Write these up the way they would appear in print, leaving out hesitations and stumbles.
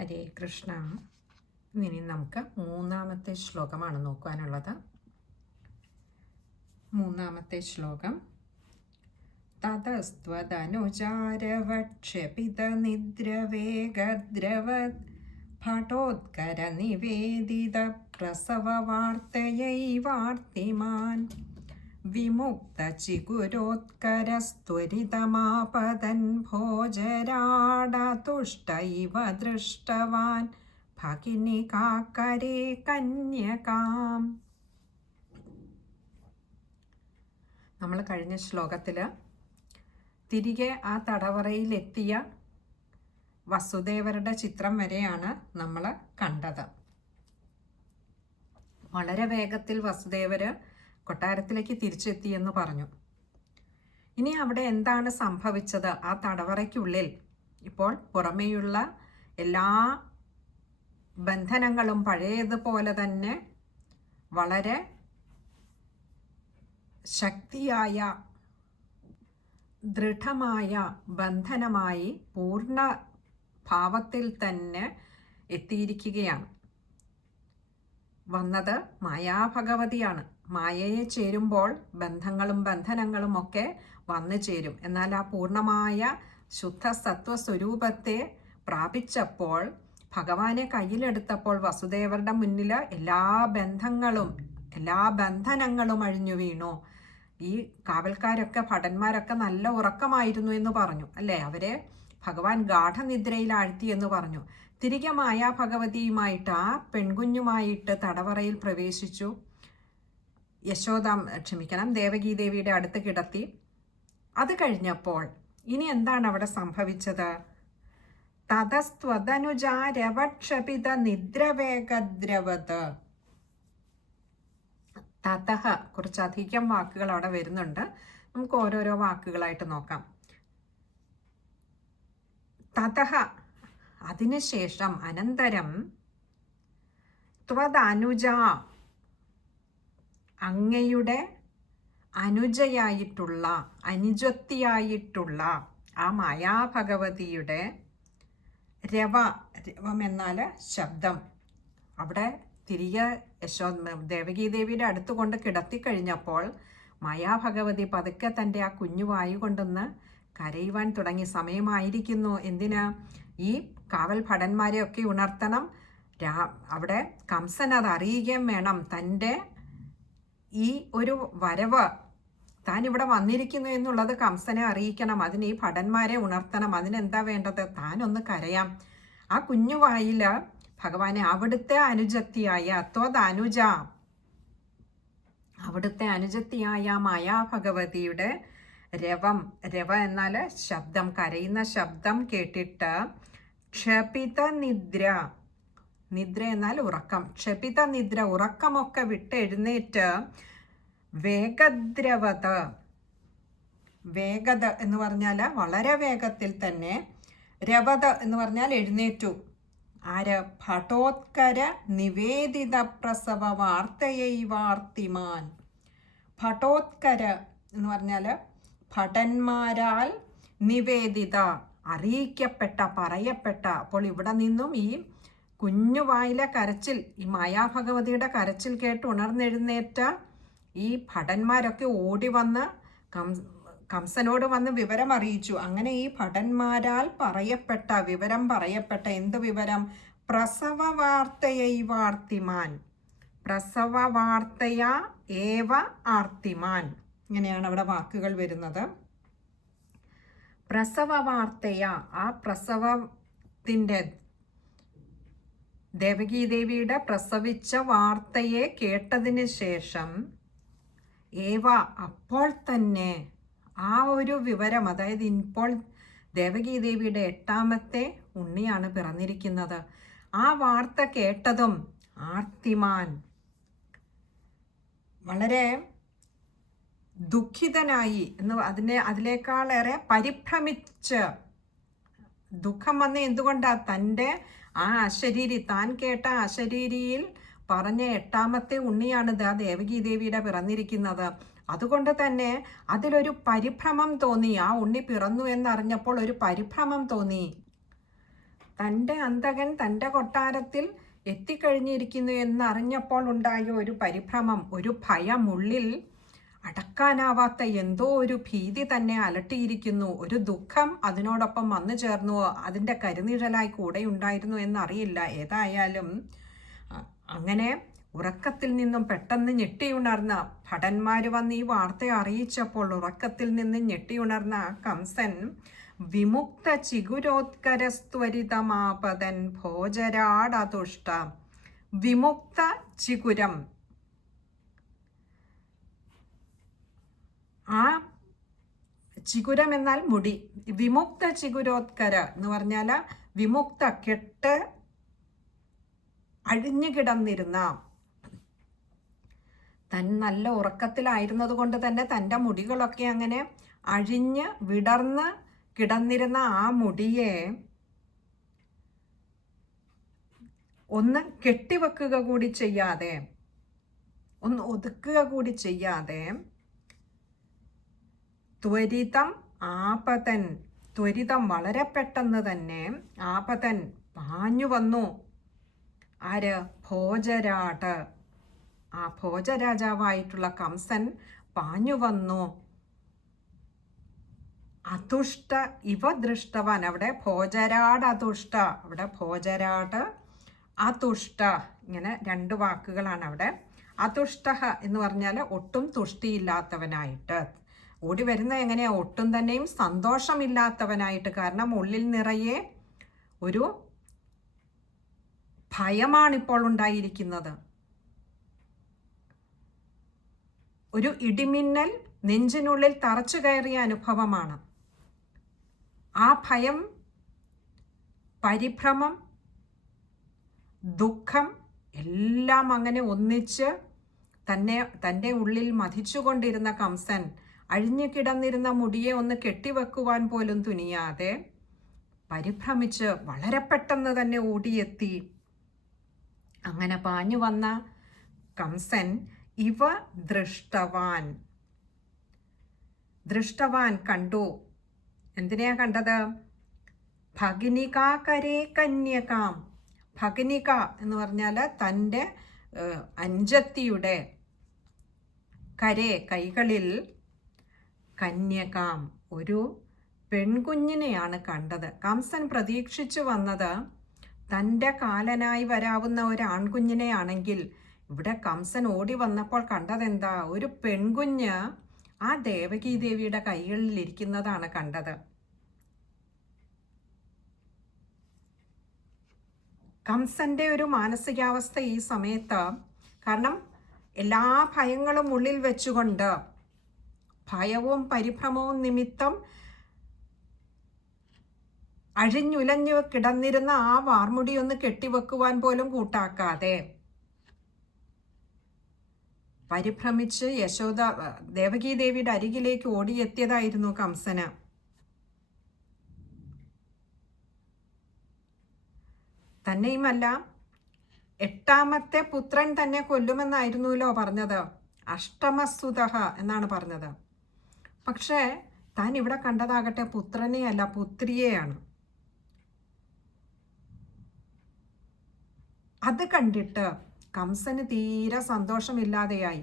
ഹരേ കൃഷ്ണ. ഇനി നമുക്ക് മൂന്നാമത്തെ ശ്ലോകമാണ് നോക്കുവാനുള്ളത്. മൂന്നാമത്തെ ശ്ലോകം. തതസ്ത്വതനുചാരവക്ഷപിത നിദ്രവേഗദ്രവത് ഭട്ടോത്കര നിവേദിത പ്രസവ വാർത്തയൈവാർത്തിമാൻ വിമുക്തചിഗുരോത്കരസ്ത്വരിതമാപതൻ ഭോജരാടതുഷ്ടൈവ ദൃഷ്ടവാൻ ഭഗിനികാകരേ കന്യകാം. നമ്മൾ കഴിഞ്ഞ ശ്ലോകത്തിൽ തിരികെ ആ തടവറയിലെത്തിയ വസുദേവരുടെ ചിത്രം വരെയാണ് നമ്മൾ കണ്ടത്. വളരെ വേഗത്തിൽ വസുദേവര് കൊട്ടാരത്തിലേക്ക് തിരിച്ചെത്തിയെന്ന് പറഞ്ഞു. ഇനി അവിടെ എന്താണ് സംഭവിച്ചത്? ആ തടവറയ്ക്കുള്ളിൽ ഇപ്പോൾ പുറമേയുള്ള എല്ലാ ബന്ധനങ്ങളും പഴയതുപോലെ തന്നെ വളരെ ശക്തിയായ ദൃഢമായ ബന്ധനമായി പൂർണ്ണ ഭാവത്തിൽ തന്നെ എത്തിയിരിക്കുകയാണ്. വന്നത് മായാഭഗവതിയാണ്. മായയെ ചേരുമ്പോൾ ബന്ധങ്ങളും ബന്ധനങ്ങളും ഒക്കെ വന്നു ചേരും. എന്നാൽ ആ പൂർണ്ണമായ ശുദ്ധ സത്വസ്വരൂപത്തെ പ്രാപിച്ചപ്പോൾ, ഭഗവാനെ കയ്യിലെടുത്തപ്പോൾ വസുദേവരുടെ മുന്നിൽ എല്ലാ ബന്ധനങ്ങളും അഴിഞ്ഞു വീണു. ഈ കാവൽക്കാരൊക്കെ ഭടന്മാരൊക്കെ നല്ല ഉറക്കമായിരുന്നു എന്ന് പറഞ്ഞു അല്ലേ? അവരെ ഭഗവാൻ ഗാഠനിദ്രയിൽ ആഴ്ത്തി എന്ന് പറഞ്ഞു. തിരികെ മായാഭഗവതിയുമായിട്ട് ആ പെൺകുഞ്ഞുമായിട്ട് തടവറയിൽ പ്രവേശിച്ചു. ദേവകീദേവിയുടെ അടുത്ത് കിടത്തി. അത് കഴിഞ്ഞപ്പോൾ ഇനി എന്താണ് അവിടെ സംഭവിച്ചത്? തതസ്ത്വതനുജാരവക്ഷപിത നിദ്രവേഗദ്രവത്. തതഹ, കുറച്ചധികം വാക്കുകൾ അവിടെ വരുന്നുണ്ട്. നമുക്ക് ഓരോരോ വാക്കുകളായിട്ട് നോക്കാം. തതഹ, അതിനുശേഷം, അനന്തരം, ത്വദനുജ, അങ്ങയുടെ അനുജയായിട്ടുള്ള അനുജത്തിയായിട്ടുള്ള ആ മായാഭഗവതിയുടെ രവം എന്നാൽ ശബ്ദം. അവിടെ തിരികെ ദേവകീദേവിയുടെ അടുത്ത് കൊണ്ട് കിടത്തിക്കഴിഞ്ഞപ്പോൾ മായാഭഗവതി പതുക്കെ തൻ്റെ ആ കുഞ്ഞു വായു കൊണ്ടൊന്ന് കരയുവാൻ തുടങ്ങി. സമയമായിരിക്കുന്നു. എന്തിനാ? ഈ കാവൽ ഭടന്മാരെയൊക്കെ ഉണർത്തണം. അവിടെ കംസൻ അത് അറിയുകയും വേണം. തൻ്റെ ഈ ഒരു വരവ്, താൻ ഇവിടെ വന്നിരിക്കുന്നു എന്നുള്ളത് കംസനെ അറിയിക്കണം. അതിന് ഈ ഭടന്മാരെ ഉണർത്തണം. അതിനെന്താ വേണ്ടത്? താനൊന്ന് കരയാം. ആ കുഞ്ഞു വായിൽ ഭഗവാനെ അവിടുത്തെ അനുജത്തിയായ ത്വദനുജ, അവിടുത്തെ അനുജത്തിയായ മായാഭഗവതിയുടെ രവ എന്നാൽ ശബ്ദം, കരയുന്ന ശബ്ദം കേട്ടിട്ട് ക്ഷപിത നിദ്ര, നിദ്ര എന്നാൽ ഉറക്കം, ക്ഷപിത നിദ്ര, ഉറക്കമൊക്കെ വിട്ട് എഴുന്നേറ്റ് വേഗദ്രവത്, വേഗത എന്ന് പറഞ്ഞാൽ വളരെ വേഗത്തിൽ തന്നെ, രവത് എന്ന് പറഞ്ഞാൽ എഴുന്നേറ്റു. ആര്? ഭട്ടോത്കര നിവേദിത പ്രസവ വാർത്തയൈവാർത്തിമാൻ. ഭട്ടോത്കര എന്ന് പറഞ്ഞാൽ ഭടന്മാരാൽ നിവേദിത, അറിയിക്കപ്പെട്ട, പറയപ്പെട്ട. അപ്പോൾ ഇവിടെ നിന്നും ഈ കുഞ്ഞുവായിലെ കരച്ചിൽ, ഈ മായാഭഗവതിയുടെ കരച്ചിൽ കേട്ട് ഉണർന്നെഴുന്നേറ്റ ഈ ഭടന്മാരൊക്കെ ഓടി വന്ന് കംസനോട് വന്ന് വിവരം അറിയിച്ചു. അങ്ങനെ ഈ ഭടന്മാരാൽ പറയപ്പെട്ട വിവരം, പറയപ്പെട്ട എന്ത് വിവരം? പ്രസവ വാർത്തയൈവാർത്തിമാൻ, പ്രസവ വാർത്തയ ഏവ ആർത്തിമാൻ. ഇങ്ങനെയാണ് അവിടെ വാക്കുകൾ വരുന്നത്. പ്രസവ വാർത്തയ, ആ പ്രസവത്തിൻ്റെ, ദേവകീദേവിയുടെ പ്രസവിച്ച വാർത്തയെ കേട്ടതിന് ശേഷം, ഏവ, അപ്പോൾ തന്നെ, ആ ഒരു വിവരം, അതായത് ഇപ്പോൾ ദേവകീദേവിയുടെ 8ാമത്തെ ഉണ്ണിയാണ് പിറന്നിരിക്കുന്നത്. ആ വാർത്ത കേട്ടതും ആർത്തിമാൻ, വളരെ ദുഃഖിതനായി അതിലേക്കാളേറെ പരിഭ്രമിച്ച്, ദുഃഖം വന്ന് എന്തുകൊണ്ടാ? തൻ്റെ ആ അശരീരി, താൻ കേട്ട അശരീരിയിൽ പറഞ്ഞ 8ാമത്തെ ഉണ്ണിയാണ് ദേവകീദേവിയുടെ പിറന്നിരിക്കുന്നത്. അതുകൊണ്ട് തന്നെ അതിലൊരു പരിഭ്രമം തോന്നി. ആ ഉണ്ണി പിറന്നു എന്നറിഞ്ഞപ്പോൾ ഒരു പരിഭ്രമം തോന്നി. തൻ്റെ അന്തകൻ തൻ്റെ കൊട്ടാരത്തിൽ എത്തിക്കഴിഞ്ഞിരിക്കുന്നു എന്നറിഞ്ഞപ്പോൾ ഉണ്ടായ ഒരു പരിഭ്രമം, ഒരു ഭയം, ഉള്ളിൽ അടക്കാനാവാത്ത എന്തോ ഒരു ഭീതി തന്നെ അലട്ടിയിരിക്കുന്നു. ഒരു ദുഃഖം അതിനോടൊപ്പം വന്നു ചേർന്നു. അതിൻ്റെ കരുനിഴലായി കൂടെ ഉണ്ടായിരുന്നു എന്നറിയില്ല. ഏതായാലും അങ്ങനെ ഉറക്കത്തിൽ നിന്നും പെട്ടെന്ന് ഞെട്ടിയുണർന്ന ഭടന്മാർ വന്ന് ഈ വാർത്ത അറിയിച്ചപ്പോൾ ഉറക്കത്തിൽ നിന്ന് ഞെട്ടിയുണർന്ന കംസൻ വിമുക്ത ചിഗുരോത്കരസ്ത്വരിതമാപതൻ ഭോജരാടതുഷ്ട. വിമുക്ത ചിഗുരം, ആ ചിഗുരം എന്നാൽ മുടി. വിമുക്ത ചിഗുരോത്കര എന്ന് പറഞ്ഞാൽ വിമുക്ത, കെട്ട് അഴിഞ്ഞു കിടന്നിരുന്ന, തൻ നല്ല ഉറക്കത്തിലായിരുന്നത് കൊണ്ട് തന്നെ തൻ്റെ മുടികളൊക്കെ അങ്ങനെ അഴിഞ്ഞ് വിടർന്ന് കിടന്നിരുന്ന ആ മുടിയെ ഒന്ന് കെട്ടിവെക്കുക കൂടി ചെയ്യാതെ, ഒന്ന് ഒതുക്കുക കൂടി ചെയ്യാതെ, ത്വരിതം ആപതൻ, ത്വരിതം വളരെ പെട്ടെന്ന് തന്നെ, ആപതൻ പാഞ്ഞു വന്നു. ആര്? ഭോജരാട്, ആ ഭോജരാജാവായിട്ടുള്ള കംസൻ പാഞ്ഞു വന്നു. അതുഷ്ട ഇവ ദൃഷ്ടവാൻ, അവിടെ ഭോജരാട് അതുഷ്ട, അവിടെ ഭോജരാട് അതുഷ്ട, ഇങ്ങനെ രണ്ട് വാക്കുകളാണ് അവിടെ. അതുഷ്ട എന്ന് പറഞ്ഞാൽ ഒട്ടും തുഷ്ടിയില്ലാത്തവനായിട്ട്. ഓടി വരുന്ന എങ്ങനെയാ? ഒട്ടും തന്നെയും സന്തോഷമില്ലാത്തവനായിട്ട്. കാരണം ഉള്ളിൽ നിറയെ ഒരു ഭയമാണിപ്പോൾ ഉണ്ടായിരിക്കുന്നത്. ഒരു ഇടിമിന്നൽ നെഞ്ചിനുള്ളിൽ തറച്ചു കയറിയ അനുഭവമാണ്. ആ ഭയം, പരിഭ്രമം, ദുഃഖം എല്ലാം അങ്ങനെ ഒന്നിച്ച് തൻ്റെ ഉള്ളിൽ മഥിച്ചുകൊണ്ടിരുന്ന കംസൻ അഴിഞ്ഞു കിടന്നിരുന്ന മുടിയെ ഒന്ന് കെട്ടിവെക്കുവാൻ പോലും തുനിയാതെ പരിഭ്രമിച്ച് വളരെ പെട്ടെന്ന് തന്നെ ഓടിയെത്തി. അങ്ങനെ പാഞ്ഞു വന്ന കംസൻ ഇവ ദൃഷ്ടവാൻ, ദൃഷ്ടവാൻ കണ്ടു. എന്തിനെയാ കണ്ടത്? ഭഗിനികാകരേ കന്യകാം. ഭഗിനിക എന്ന് പറഞ്ഞാൽ തൻ്റെ അനുജത്തിയുടെ കരേ, കൈകളിൽ, കന്യകാം, ഒരു പെൺകുഞ്ഞിനെയാണ് കണ്ടത്. കംസൻ പ്രതീക്ഷിച്ചു വന്നത് തൻ്റെ കാലനായി വരാവുന്ന ഒരു ആൺകുഞ്ഞിനെയാണെങ്കിൽ ഇവിടെ കംസൻ ഓടി വന്നപ്പോൾ കണ്ടതെന്താ? ഒരു പെൺകുഞ്ഞ് ആ ദേവകീ ദേവിയുടെ കൈകളിൽ ഇരിക്കുന്നതാണ് കണ്ടത്. കംസന്റെ ഒരു മാനസികാവസ്ഥ ഈ സമയത്ത്, കാരണം എല്ലാ ഭയങ്ങളും ഉള്ളിൽ വെച്ചുകൊണ്ട്, ഭയവും പരിഭ്രമവും നിമിത്തം അഴിഞ്ഞുലഞ്ഞു കിടന്നിരുന്ന ആ വാർമുടി ഒന്ന് കെട്ടിവെക്കുവാൻ പോലും കൂട്ടാക്കാതെ പരിഭ്രമിച്ച് ദേവകീ ദേവിയുടെ അരികിലേക്ക് ഓടിയെത്തിയതായിരുന്നു കംസന്. തന്നെയുമല്ല, 8ാമത്തെ പുത്രൻ തന്നെ കൊല്ലുമെന്നായിരുന്നല്ലോ പറഞ്ഞത്. അഷ്ടമസുതഃ എന്നാണ് പറഞ്ഞത്. പക്ഷേ താൻ ഇവിടെ കണ്ടതാകട്ടെ പുത്രനെയല്ല, പുത്രിയെയാണ്. അത് കണ്ടിട്ട് കംസന് തീരെ സന്തോഷമില്ലാതെയായി.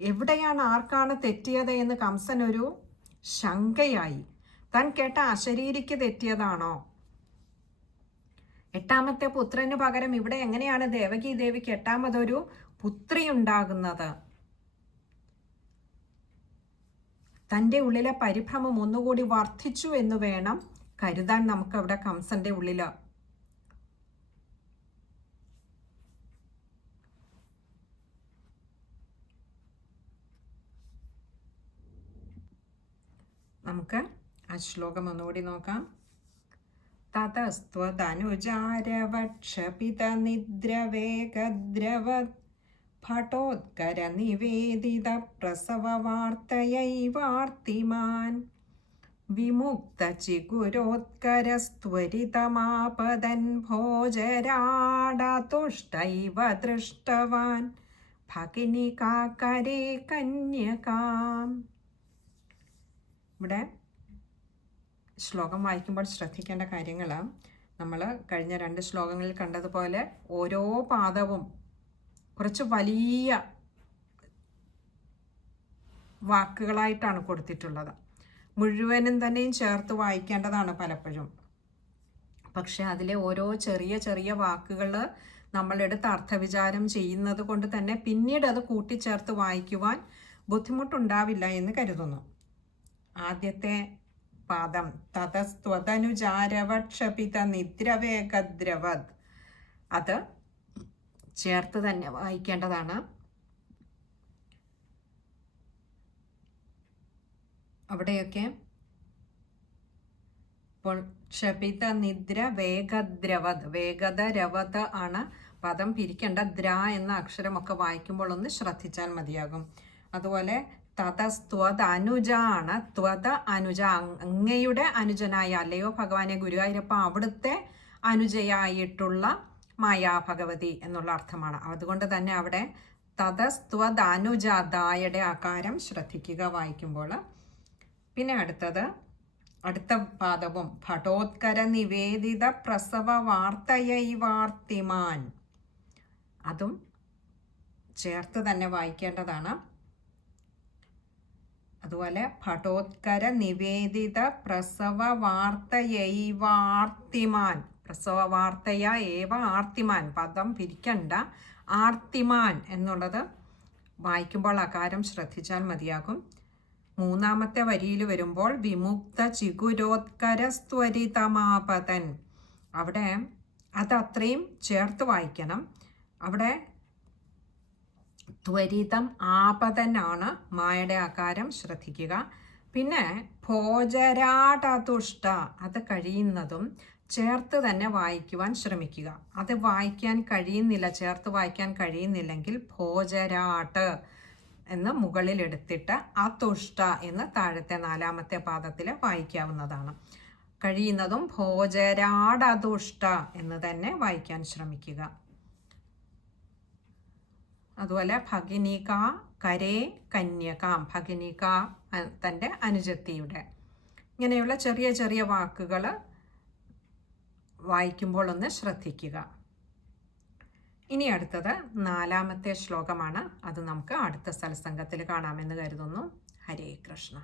എവിടെയാണ്, ആർക്കാണ് തെറ്റിയത് എന്ന് കംസനൊരു ശങ്കയായി. താൻ കേട്ട അശരീരിക്ക് തെറ്റിയതാണോ? 8ാമത്തെ പുത്രന് പകരം ഇവിടെ എങ്ങനെയാണ് ദേവകീ ദേവിക്ക് 8ാമതൊരു പുത്രി ഉണ്ടാകുന്നത്? തൻ്റെ ഉള്ളിലെ പരിഭ്രമം ഒന്നുകൂടി വർദ്ധിച്ചു എന്ന് വേണം കരുതാൻ നമുക്കവിടെ കംസന്റെ ഉള്ളില്. നമുക്ക് ആ ശ്ലോകം ഒന്നുകൂടി നോക്കാം. തതസ്ത്വതനുജാരവക്ഷപിതനിദ്രവേഗദ്രവത് ഭട്ടോത്കര നിവേദിത പ്രസവ വാർത്തയൈവാർത്തിമാൻ വിമുക്ത ചിഗുരോത്കരസ്ത്വരിതമാപദൻ ഭോജരാടതുഷ്ടൈവ ദൃഷ്ടവാൻ ഭഗിനികാകരേ കന്യകാം. ഇവിടെ ശ്ലോകം വായിക്കുമ്പോൾ ശ്രദ്ധിക്കേണ്ട കാര്യങ്ങൾ, നമ്മൾ കഴിഞ്ഞ 2 ശ്ലോകങ്ങളിൽ കണ്ടതുപോലെ ഓരോ പാദവും കുറച്ച് വലിയ വാക്കുകളായിട്ടാണ് കൊടുത്തിട്ടുള്ളത്. മുഴുവനും തന്നെയും ചേർത്ത് വായിക്കേണ്ടതാണ് പലപ്പോഴും. പക്ഷെ അതിലെ ഓരോ ചെറിയ ചെറിയ വാക്കുകൾ നമ്മളെടുത്ത് അർത്ഥവിചാരം ചെയ്യുന്നത് കൊണ്ട് തന്നെ പിന്നീട് അത് കൂട്ടിച്ചേർത്ത് വായിക്കുവാൻ ബുദ്ധിമുട്ടുണ്ടാവില്ല എന്ന് കരുതുന്നു. ആദ്യത്തെ പാദം തതസ്ത്വതനുജാരവക്ഷപിത നിദ്രവേഗദ്രവത്, അത് ചേർത്ത് തന്നെ വായിക്കേണ്ടതാണ്. അവിടെയൊക്കെ ഇപ്പോൾ ക്ഷപിത നിദ്ര വേഗദ്രവത്, വേഗത രവത ആണ് പദം പിരിക്കേണ്ട. ദ്ര എന്ന അക്ഷരമൊക്കെ വായിക്കുമ്പോൾ ഒന്ന് ശ്രദ്ധിച്ചാൽ മതിയാകും. അതുപോലെ തതസ്ത്വത് അനുജ ആണ്. ത്വത അനുജ, അങ്ങയുടെ അനുജനായ, അല്ലയോ ഭഗവാനെ ഗുരുവായൂരപ്പ അവിടുത്തെ അനുജയായിട്ടുള്ള മായാഭഗവതി എന്നുള്ള അർത്ഥമാണ്. അതുകൊണ്ട് തന്നെ അവിടെ തതസ്ത്വത് അനുജ, ദായുടെ ആകാരം ശ്രദ്ധിക്കുക വായിക്കുമ്പോൾ. പിന്നെ അടുത്ത പാദവും ഭട്ടോത്കര നിവേദിത പ്രസവ വാർത്തയൈവാർത്തിമാൻ, അതും ചേർത്ത് തന്നെ വായിക്കേണ്ടതാണ്. അതുപോലെ ഭട്ടോത്കര നിവേദിത പ്രസവ വാർത്തയൈവാർത്തിമാൻ, പ്രസവ വാർത്തയ ഏവ ആർത്തിമാൻ, പദം പിരിക്കണ്ട. ആർത്തിമാൻ എന്നുള്ളത് വായിക്കുമ്പോൾ അകാരം ശ്രദ്ധിച്ചാൽ മതിയാകും. 3-ാമത്തെ വരിയിൽ വരുമ്പോൾ വിമുക്ത ചിഗുരോത്കരസ്ത്വരിതമാപതൻ, അവിടെ അത് അത്രയും ചേർത്ത് വായിക്കണം. അവിടെ ത്വരിതം ആപതനാണ് മായയുടെ ആകാരം ശ്രദ്ധിക്കുക. പിന്നെ ഭോജരാടതുഷ്ട, അത് കഴിയുന്നതും ചേർത്ത് തന്നെ വായിക്കുവാൻ ശ്രമിക്കുക. അത് വായിക്കാൻ കഴിയുന്നില്ല, ചേർത്ത് വായിക്കാൻ കഴിയുന്നില്ലെങ്കിൽ ഭോജരാട്ട് എന്ന് മുകളിൽ എടുത്തിട്ട് അതുഷ്ട എന്ന് താഴത്തെ 4-ാമത്തെ പാദത്തിൽ വായിക്കാവുന്നതാണ്. കഴിയുന്നതും ഭോജരാടതുഷ്ട എന്ന് തന്നെ വായിക്കാൻ ശ്രമിക്കുക. അതുപോലെ ഭഗിനിക കരേ കന്യകാം, ഭഗിനിക തൻ്റെ അനുജത്തിയുടെ, ഇങ്ങനെയുള്ള ചെറിയ ചെറിയ വാക്കുകൾ വായിക്കുമ്പോൾ ഒന്ന് ശ്രദ്ധിക്കുക. ഇനി അടുത്തത് 4-ാമത്തെ ശ്ലോകമാണ്. അത് നമുക്ക് അടുത്ത സത്സംഗത്തിൽ കാണാമെന്ന് കരുതുന്നു. ഹരേ കൃഷ്ണ.